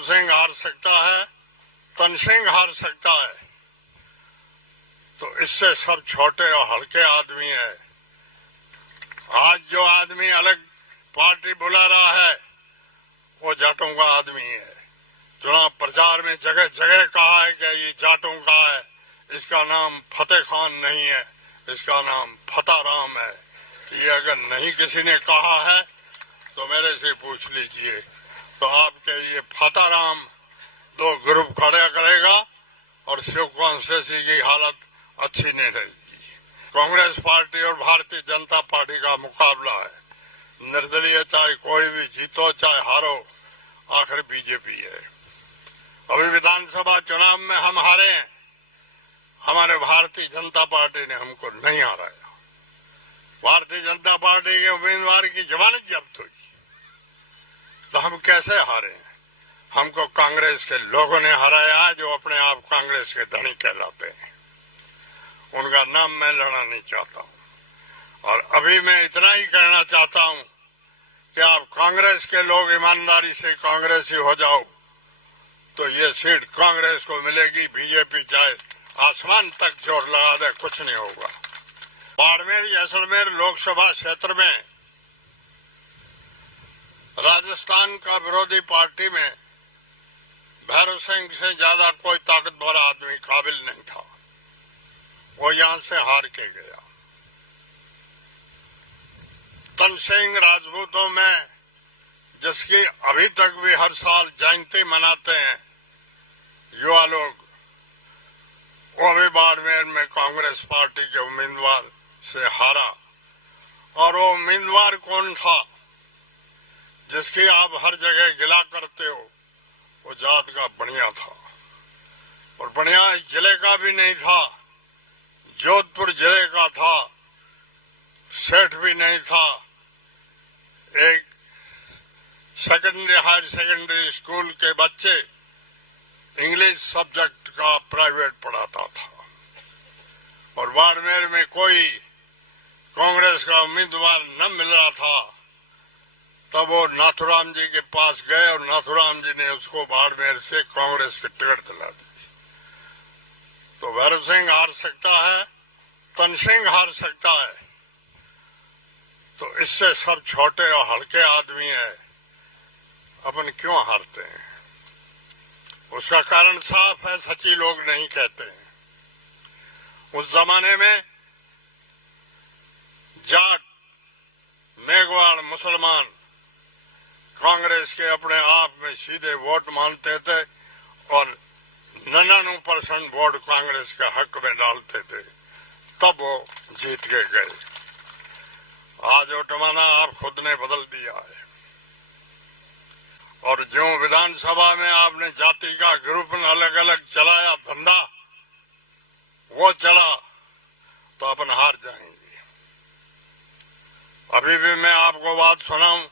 भैरव सिंह हार सकता है, तन सिंह हार सकता है, तो इससे सब छोटे और हल्के आदमी है। आज जो आदमी अलग पार्टी बुला रहा है वो जाटों का आदमी है। चुनाव प्रचार में जगह जगह कहा है कि ये जाटों का है, इसका नाम फतेह खान नहीं है, इसका नाम फताराम है। ये अगर नहीं किसी ने कहा है तो मेरे से पूछ लीजिए, तो आपके ये फताराम दो ग्रुप खड़ा करेगा और शिव कॉन्स्टिट्यूंसी की हालत अच्छी नहीं रहेगी। कांग्रेस पार्टी और भारतीय जनता पार्टी का मुकाबला है। निर्दलीय चाहे कोई भी जीतो चाहे हारो, आखिर बीजेपी है। अभी विधानसभा चुनाव में हम हारे हैं, हमारे भारतीय जनता पार्टी ने हमको नहीं हराया। भारतीय जनता पार्टी के उम्मीदवार की जमानत जब्त हुई, तो हम कैसे हारे हैं? हमको कांग्रेस के लोगों ने हराया, जो अपने आप कांग्रेस के धनी कहलाते हैं। उनका नाम मैं लेना नहीं चाहता हूं। और अभी मैं इतना ही कहना चाहता हूं कि आप कांग्रेस के लोग ईमानदारी से कांग्रेसी हो जाओ तो ये सीट कांग्रेस को मिलेगी। बीजेपी चाहे आसमान तक जोर लगा दे, कुछ नहीं होगा। बाड़मेर जैसलमेर लोकसभा क्षेत्र में राजस्थान का विरोधी पार्टी में भैरव सिंह से ज्यादा कोई ताकतवर आदमी काबिल नहीं था, वो यहां से हार के गया। तन सिंह राजपूतों में जिसकी अभी तक भी हर साल जयंती मनाते हैं युवा लोग, वो भी बाड़मेर में कांग्रेस पार्टी के उम्मीदवार से हारा। और वो उम्मीदवार कौन था जिसकी आप हर जगह गिला करते हो? वो जात का बढ़िया था, और बढ़िया इस जिले का भी नहीं था, जोधपुर जिले का था, सेठ भी नहीं था। एक सेकेंडरी हायर सेकेंडरी स्कूल के बच्चे इंग्लिश सब्जेक्ट का प्राइवेट पढ़ाता था। और बाड़मेर में कोई कांग्रेस का उम्मीदवार न मिल रहा था, तब वो नाथुराम जी के पास गए और नाथुराम जी ने उसको बाड़मेर से कांग्रेस की टिकट दिला दी। तो भैरव सिंह हार सकता है, तन सिंह हार सकता है, तो इससे सब छोटे और हल्के आदमी है, अपन क्यों हारते हैं? उसका कारण साफ है, सच्ची लोग नहीं कहते हैं। उस जमाने में जाट, मेघवाड़, मुसलमान कांग्रेस के अपने आप में सीधे वोट मानते थे और 99% वोट कांग्रेस के हक में डालते थे, तब वो जीत के गए। आज वो जमाना आप खुद ने बदल दिया है। और जो विधानसभा में आपने जाति का ग्रुप अलग अलग चलाया धंधा, वो चला तो अपन हार जाएंगे। अभी भी मैं आपको बात सुनाऊं,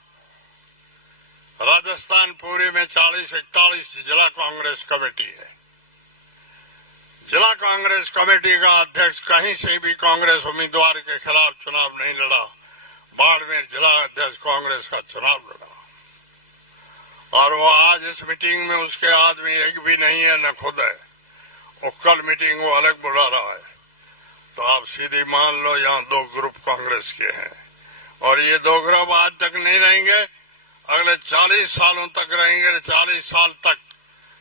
राजस्थान पूरे में 40-41 जिला कांग्रेस कमेटी है। जिला कांग्रेस कमेटी का अध्यक्ष कहीं से भी कांग्रेस उम्मीदवार के खिलाफ चुनाव नहीं लड़ा। बाड़मेर जिला अध्यक्ष कांग्रेस का चुनाव लड़ा, और वो आज इस मीटिंग में उसके आदमी एक भी नहीं है, न खुद है। और कल मीटिंग वो अलग बुला रहा है। तो आप सीधी मान लो यहाँ दो ग्रुप कांग्रेस के हैं, और ये दो ग्रुप आज तक नहीं रहेंगे, अगले 40 सालों तक रहेंगे। 40 साल तक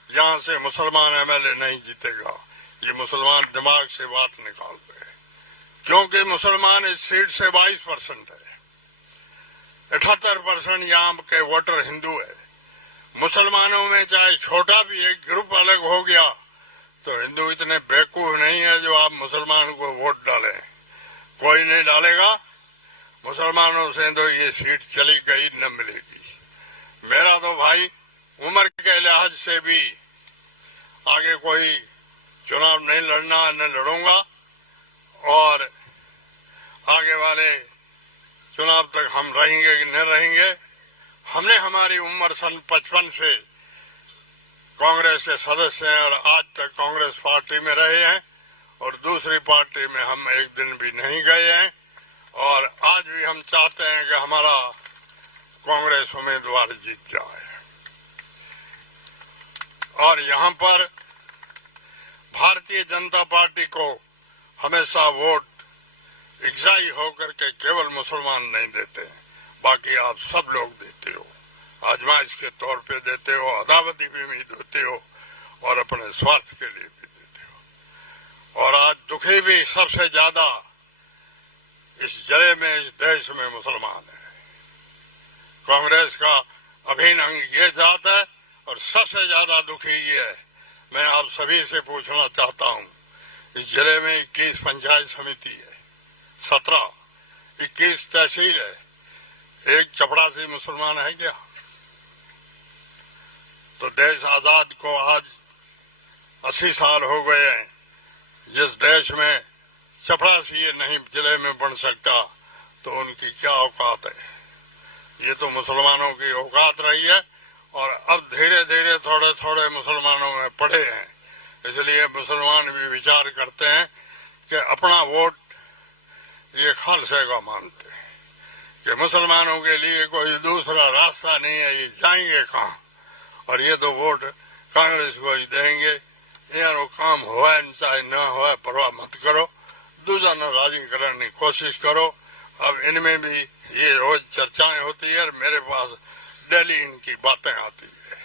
यहाँ से मुसलमान एमएलए नहीं जीतेगा। ये मुसलमान दिमाग से बात निकाल रहे हैं, क्योंकि मुसलमान इस सीट से 22% है। 78% यहाँ के वोटर हिंदू है। मुसलमानों में चाहे छोटा भी एक ग्रुप अलग हो गया, तो हिंदू इतने बेवकूफ नहीं है जो आप मुसलमान को वोट डालें। कोई नहीं डालेगा। मुसलमानों से तो ये सीट चली गई, न मिलेगी। मेरा तो भाई उम्र के लिहाज से भी आगे कोई चुनाव नहीं लड़ना, न लड़ूंगा, और आगे वाले चुनाव तक हम रहेंगे कि नहीं रहेंगे। हमने हमारी उम्र सन 55 से कांग्रेस के सदस्य हैं, और आज तक कांग्रेस पार्टी में रहे हैं, और दूसरी पार्टी में हम एक दिन भी नहीं गए हैं। और आज भी हम चाहते हैं कि हमारा कांग्रेस उम्मीदवार जीत जाए। और यहाँ पर भारतीय जनता पार्टी को हमेशा वोट इकसाई होकर के केवल मुसलमान नहीं देते हैं, बाकी आप सब लोग देते हो, आजमाइश के तौर पे देते हो, अदावती भी देते हो और अपने स्वार्थ के लिए भी देते हो। और आज दुखी भी सबसे ज्यादा इस जरे में, इस देश में मुसलमान है। कांग्रेस का अभिन्न अंग ये जात है और सबसे ज्यादा दुखी ये है। मैं आप सभी से पूछना चाहता हूं, इस जिले में 21 पंचायत समिति है, 17, 21 तहसील है, एक चपरासी मुसलमान है क्या? तो देश आजाद को आज 80 साल हो गए हैं। जिस देश में चपरासी नहीं जिले में बन सकता तो उनकी क्या औकात है? ये तो मुसलमानों की औकात रही है और अब धीरे धीरे थोड़े थोड़े मुसलमानों में पड़े हैं। इसलिए मुसलमान भी विचार करते हैं कि अपना वोट ये खालसे का मानते हैं कि मुसलमानों के लिए कोई दूसरा रास्ता नहीं है, ये जाएंगे कहाँ, और ये तो वोट कांग्रेस को ही देंगे। यार काम हुआ चाहे न हुआ परवाह मत करो, दूसरा न राजी करने की कोशिश करो। अब इनमें भी ये रोज चर्चाएं होती है और मेरे पास डेली इनकी बातें आती है।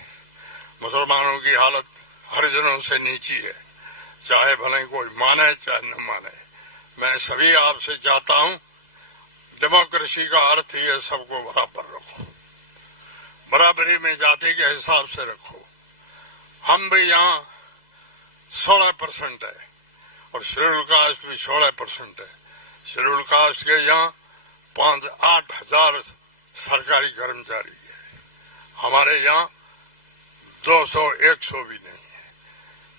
मुसलमानों की हालत हरिजनों से नीची है, चाहे भले कोई माने चाहे न माने। मैं सभी आपसे चाहता हूं, डेमोक्रेसी का अर्थ ही है सबको बराबर रखो, बराबरी में जाति के हिसाब से रखो। हम भी यहाँ 16% है और शेड्यूल कास्ट भी 16% है। शेड्यूल कास्ट के यहाँ 5-8 हजार सरकारी कर्मचारी है, हमारे यहाँ 200-100 भी नहीं है।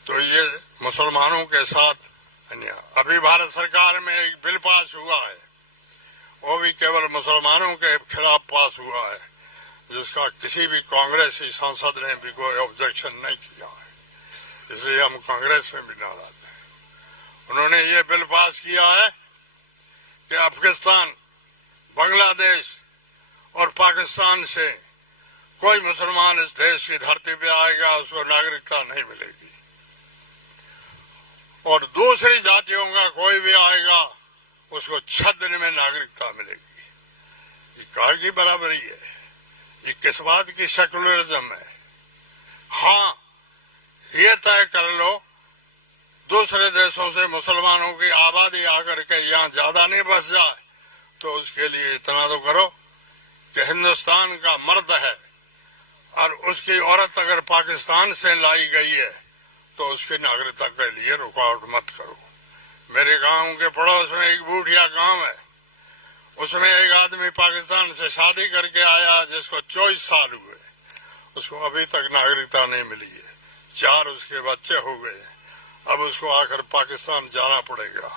तो ये मुसलमानों के साथ अन्याय। अभी भारत सरकार में एक बिल पास हुआ है, वो भी केवल मुसलमानों के खिलाफ पास हुआ है, जिसका किसी भी कांग्रेसी सांसद ने भी कोई ऑब्जेक्शन नहीं किया है। इसलिए हम कांग्रेस से भी नाराज हैं। उन्होंने ये बिल पास किया है कि अफगानिस्तान, बांग्लादेश और पाकिस्तान से कोई मुसलमान इस देश की धरती पे आएगा उसको नागरिकता नहीं मिलेगी, और दूसरी जातियों का कोई भी आएगा उसको 6 दिन में नागरिकता मिलेगी। ये कहाँ की बराबरी है? ये किस बात की सेकुलरिज्म है? हाँ, ये तय कर लो दूसरे देशों से मुसलमानों की आबादी आकर के यहाँ ज्यादा नहीं बस जाए, तो उसके लिए इतना तो करो कि हिंदुस्तान का मर्द है और उसकी औरत अगर पाकिस्तान से लाई गई है तो उसकी नागरिकता के लिए रुकावट मत करो। मेरे गांव के पड़ोस में एक बूढ़िया गांव है, उसमें एक आदमी पाकिस्तान से शादी करके आया जिसको 24 साल हुए, उसको अभी तक नागरिकता नहीं मिली है। 4 उसके बच्चे हो गए, अब उसको आकर पाकिस्तान जाना पड़ेगा।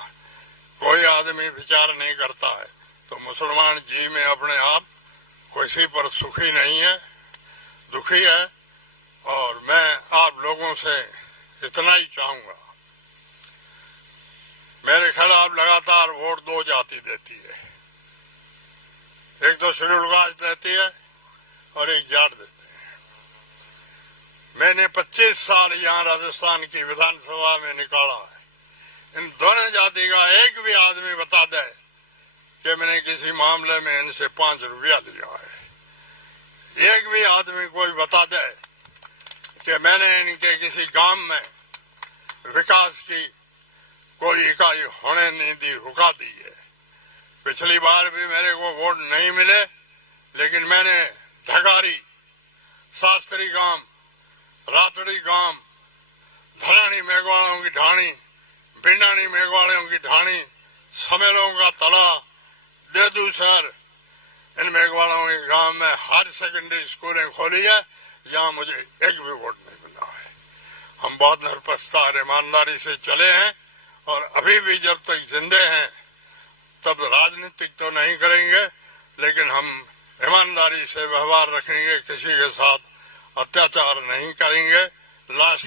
कोई आदमी विचार नहीं करता है। तो मुसलमान जी में अपने आप किसी पर सुखी नहीं है, दुखी है। और मैं आप लोगों से इतना ही चाहूंगा, मेरे खिलाफ लगातार वोट 2 जाति देती है, एक तो शेड्यूल कास्ट देती है और एक जाट देते हैं। मैंने 25 साल यहाँ राजस्थान की विधानसभा में निकाला है, इन दोनों जाति का एक भी आदमी बता दे कि मैंने किसी मामले में इनसे 5 रुपया लिया है। एक भी आदमी कोई बता दे कि मैंने इनके किसी गांव में विकास की कोई इकाई होने नहीं दी, रुका दी है। पिछली बार भी मेरे को वोट नहीं मिले, लेकिन मैंने ढगारी, शास्त्री गांव, रातड़ी गांव, धरानी मेघवालों की ढाणी, बिंडानी मेघवालों की ढाणी, समेलों का तला, देदू शहर, इन मेघवालों के गांव में हायर सेकेंडरी स्कूलें खोली है, यहाँ मुझे एक भी वोट नहीं मिला है। हम बहुत निरपक्षता और ईमानदारी से चले हैं और अभी भी जब तक जिंदे हैं तब राजनीतिक तो नहीं करेंगे, लेकिन हम ईमानदारी से व्यवहार रखेंगे, किसी के साथ अत्याचार नहीं करेंगे। लास्ट